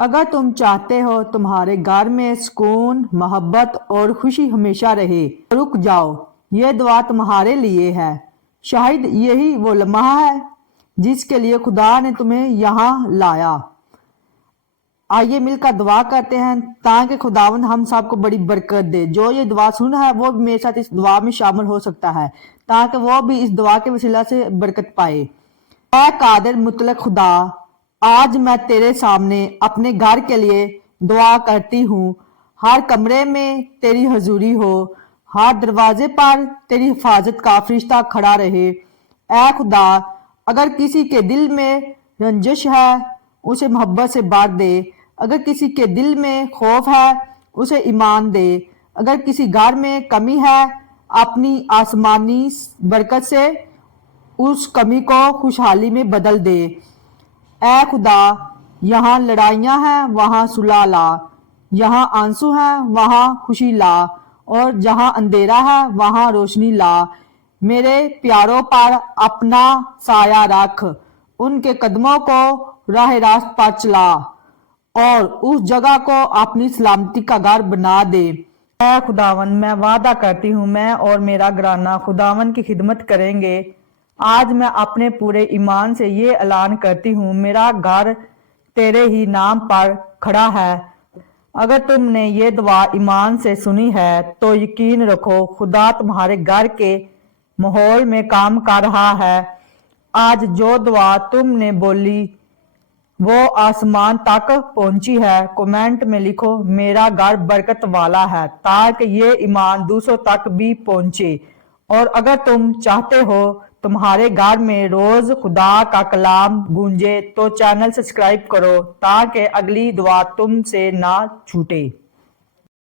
اگر تم چاہتے ہو تمہارے گھر میں سکون، محبت اور خوشی ہمیشہ رہے تو رک جاؤ، یہ دعا تمہارے لیے ہے۔ شاید یہی وہ لمحہ ہے جس کے لیے خدا نے تمہیں یہاں لایا۔ آئیے مل کر دعا کرتے ہیں تاکہ خداوند ہم سب کو بڑی برکت دے۔ جو یہ دعا سن ہے وہ بھی میرے ساتھ اس دعا میں شامل ہو سکتا ہے تاکہ وہ بھی اس دعا کے وسیلہ سے برکت پائے۔ اے قادر مطلق خدا، آج میں تیرے سامنے اپنے گھر کے لیے دعا کرتی ہوں۔ ہر کمرے میں تیری حضوری ہو، ہر دروازے پر تیری حفاظت کا فرشتہ کھڑا رہے۔ اے خدا، اگر کسی کے دل میں رنجش ہے اسے محبت سے بھر دے، اگر کسی کے دل میں خوف ہے اسے ایمان دے، اگر کسی گھر میں کمی ہے اپنی آسمانی برکت سے اس کمی کو خوشحالی میں بدل دے۔ اے خدا، یہاں لڑائیاں ہیں وہاں صلح لا، جہاں آنسو ہیں وہاں خوشی لا، اور جہاں اندھیرا ہے وہاں روشنی لا۔ میرے پیاروں پر اپنا سایہ رکھ، ان کے قدموں کو راہ راست پر چلا اور اس جگہ کو اپنی سلامتی کا گھر بنا دے۔ اے خداوند، میں وعدہ کرتی ہوں میں اور میرا گھرانہ خداوند کی خدمت کریں گے۔ آج میں اپنے پورے ایمان سے یہ اعلان کرتی ہوں، میرا گھر تیرے ہی نام پر کھڑا ہے۔ اگر تم نے یہ دعا ایمان سے سنی ہے تو یقین رکھو خدا تمہارے گھر کے ماحول میں کام کر رہا ہے۔ آج جو دعا تم نے بولی وہ آسمان تک پہنچی ہے۔ کومنٹ میں لکھو میرا گھر برکت والا ہے تاکہ یہ ایمان دوسروں تک بھی پہنچے۔ اور اگر تم چاہتے ہو تمہارے گھر میں روز خدا کا کلام گونجے تو چینل سبسکرائب کرو تاکہ اگلی دعا تم سے نہ چھوٹے۔